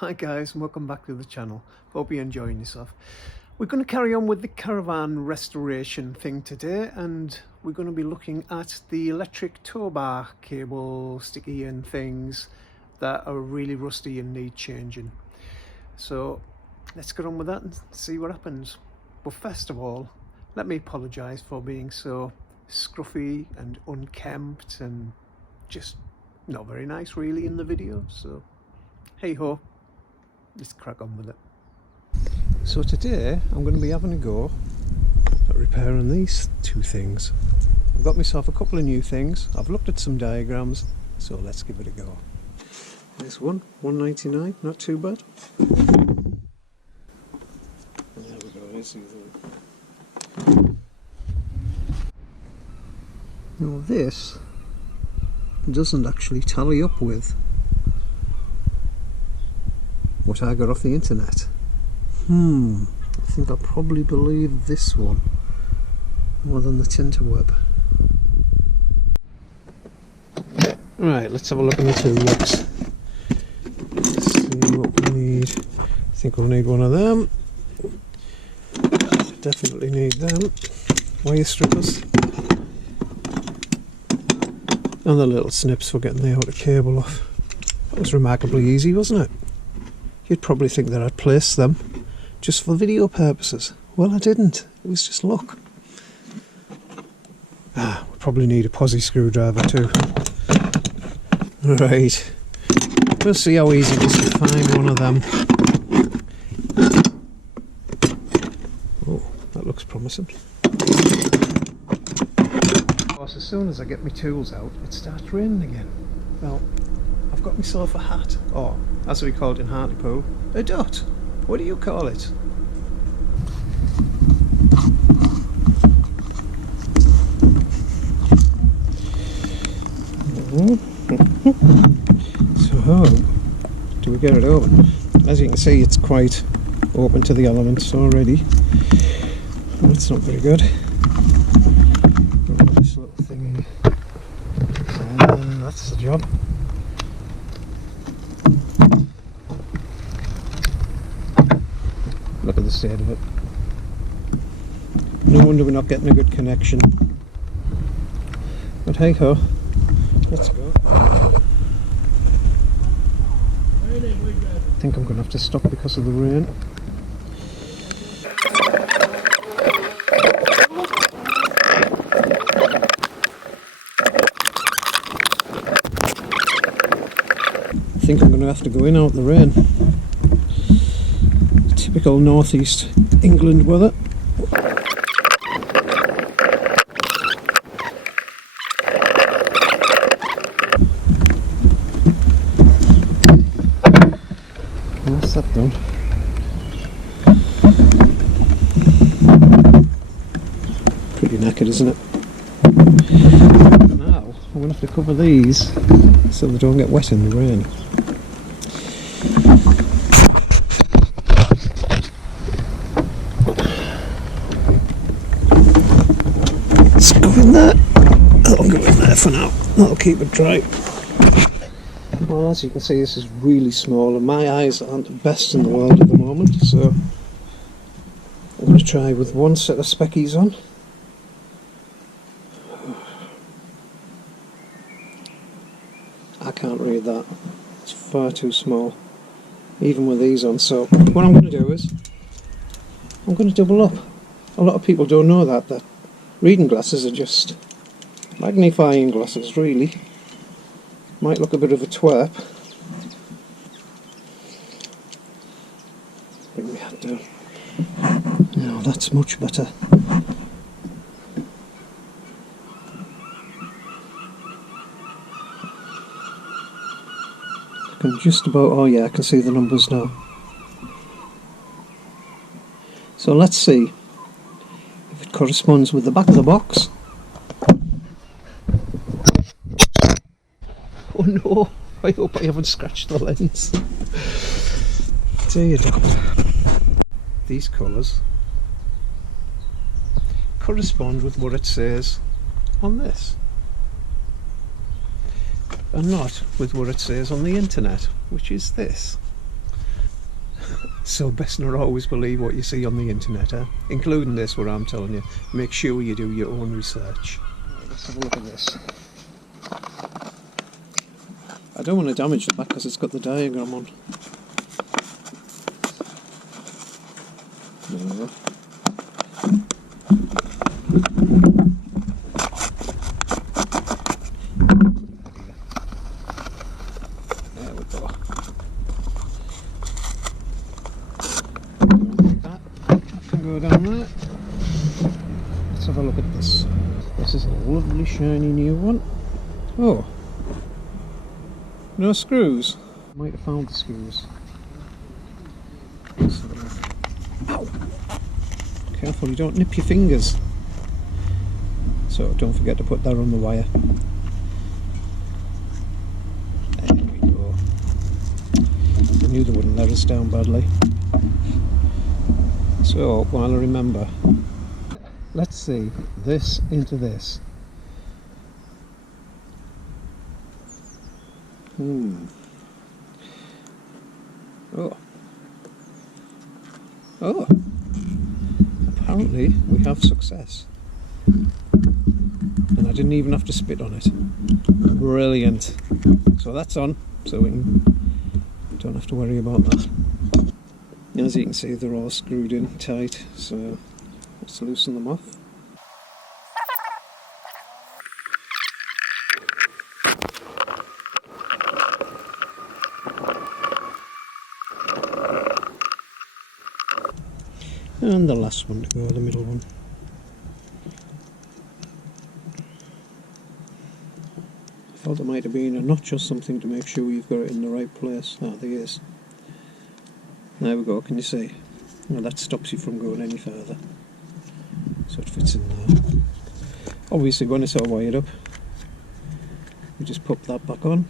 Hi guys, and welcome back to the channel. Hope you're enjoying yourself. We're going to carry on with the Caravan restoration thing today, and we're going to be looking at the electric tow bar cable sticky and things that are really rusty and need changing. So let's get on with that and see what happens. But first of all, let me apologise for being so scruffy and unkempt and just not very nice really in the video. So hey ho, let's crack on with it. So today I'm going to be having a go at repairing these two things. I've got myself a couple of new things. I've looked at some diagrams, so let's give it a go. This one, $1.99, not too bad. There we go, here's the other one. Now this doesn't actually tally up with what I got off the internet. I think I'll probably believe this one more than the Tinterweb. Right, let's have a look at the toolbox. Let's see what we need. I think we'll need one of them. Definitely need them. Wire strippers. And the little snips for getting the outer cable off. That was remarkably easy, wasn't it? You'd probably think that I'd place them just for video purposes. Well, I didn't. It was just luck. We probably need a posi screwdriver too. Right. We'll see how easy it is to find one of them. Oh, that looks promising. Of course, as soon as I get my tools out, it starts raining again. Well, I've got myself a hat, or as we call it in Hartlepool, a dot. What do you call it? So how do we get it open? As you can see, it's quite open to the elements already. That's not very good. This little thing, and that's the job. Look at the state of it. No wonder we're not getting a good connection. But hey ho, let's go. I think I'm going to have to stop because of the rain. I think I'm going to have to go in out the rain. Typical northeast England weather. What's that done? Pretty knackered, isn't it? Now I'm going to have to cover these so they don't get wet in the rain. That'll go in there for now. That'll keep it dry. Well, as you can see, this is really small and my eyes aren't the best in the world at the moment, so I'm going to try with one set of speckies on. I can't read that. It's far too small, even with these on. So what I'm going to do is I'm going to double up. A lot of people don't know that reading glasses are just magnifying glasses, really. Might look a bit of a twerp. Bring my hat down. Now that's much better. I can just about, oh yeah, I can see the numbers now. So let's see if it corresponds with the back of the box. Oh no, I hope I haven't scratched the lens. There you go. These colours correspond with what it says on this. and not with what it says on the internet, which is this. So best not always believe what you see on the internet, including this, where I'm telling you, make sure you do your own research. Let's have a look at this. I don't want to damage the back because it's got the diagram on. There we go. There we go. That can go down there. Let's have a look at this. This is a lovely shiny new one. Oh, no screws. Might have found the screws. Let's have a look. Ow! Careful, you don't nip your fingers. So don't forget to put that on the wire. There we go. I knew they wouldn't let us down badly. So while I remember, let's see this into this. Oh. Oh. Apparently we have success. And I didn't even have to spit on it. Brilliant. So that's on, so we don't have to worry about that. As you can see, they're all screwed in tight, so let's loosen them off. And the last one to go, the middle one. I thought there might have been a notch or something to make sure you've got it in the right place. Ah, there is. There we go, can you see? Well, that stops you from going any further. So it fits in there. Obviously when it's all wired up, you just pop that back on.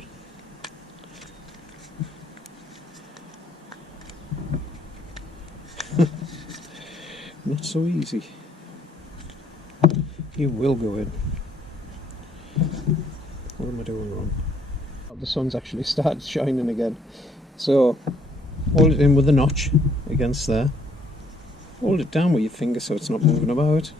Not so easy. You will go in. What am I doing wrong? The sun's actually started shining again. So hold it in with the notch against there. Hold it down with your finger so it's not moving about.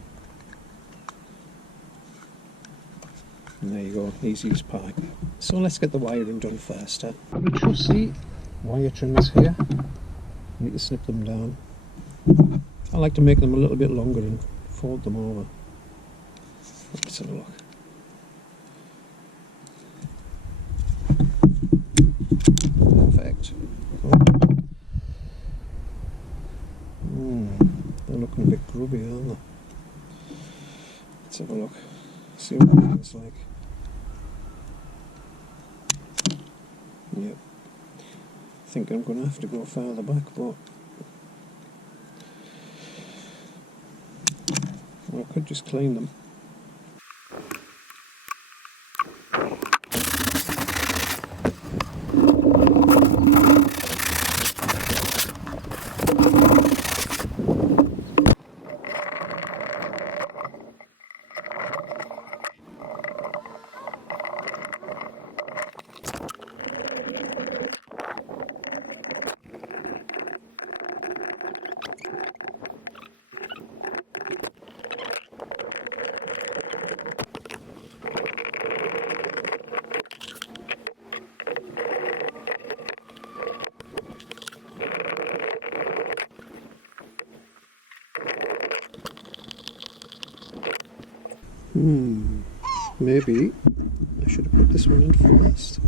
And there you go, easy as pie. So let's get the wiring done first. The trusty wire trimmers here. You need to snip them down. I like to make them a little bit longer and fold them over. Let's have a look. Perfect. They're looking a bit grubby, aren't they? Let's have a look. See what it looks like. Yep. I think I'm going to have to go further back, but I could just clean them. Maybe I should have put this one in first.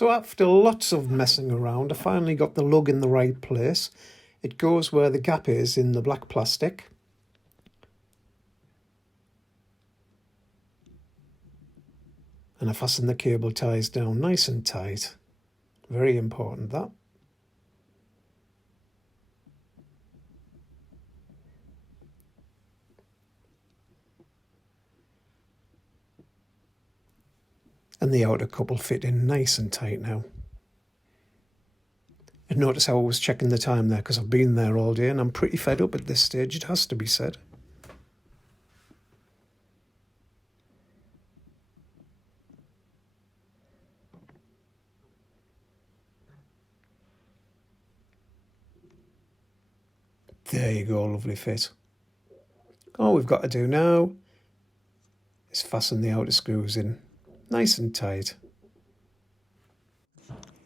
So after lots of messing around, I finally got the lug in the right place. It goes where the gap is in the black plastic. And I fasten the cable ties down nice and tight. Very important, that. And the outer couple fit in nice and tight now. And notice how I was checking the time there, because I've been there all day and I'm pretty fed up at this stage, it has to be said. There you go, lovely fit. All we've got to do now is fasten the outer screws in nice and tight.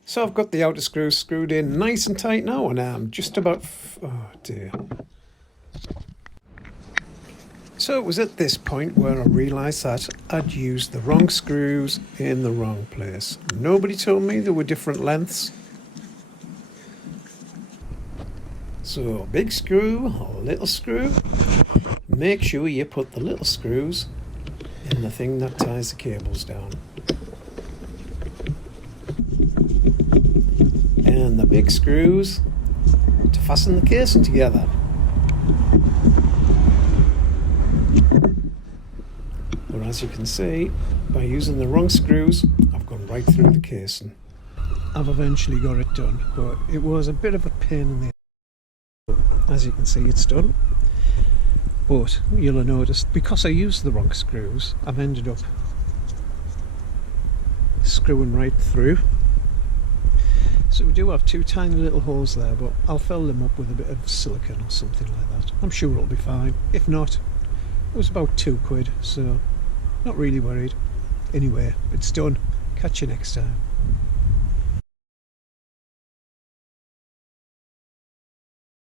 So I've got the outer screws screwed in nice and tight now, and I'm just about... oh dear. So it was at this point where I realised that I'd used the wrong screws in the wrong place. Nobody told me there were different lengths. So big screw, little screw. Make sure you put the little screws in the thing that ties the cables down. And the big screws to fasten the casing together. But as you can see, by using the wrong screws, I've gone right through the casing. I've eventually got it done, but it was a bit of a pain in the... As you can see, it's done. But you'll have noticed, because I used the wrong screws, I've ended up screwing right through. So we do have two tiny little holes there, but I'll fill them up with a bit of silicone or something like that. I'm sure it'll be fine. If not, it was about £2, so not really worried. Anyway, it's done. Catch you next time.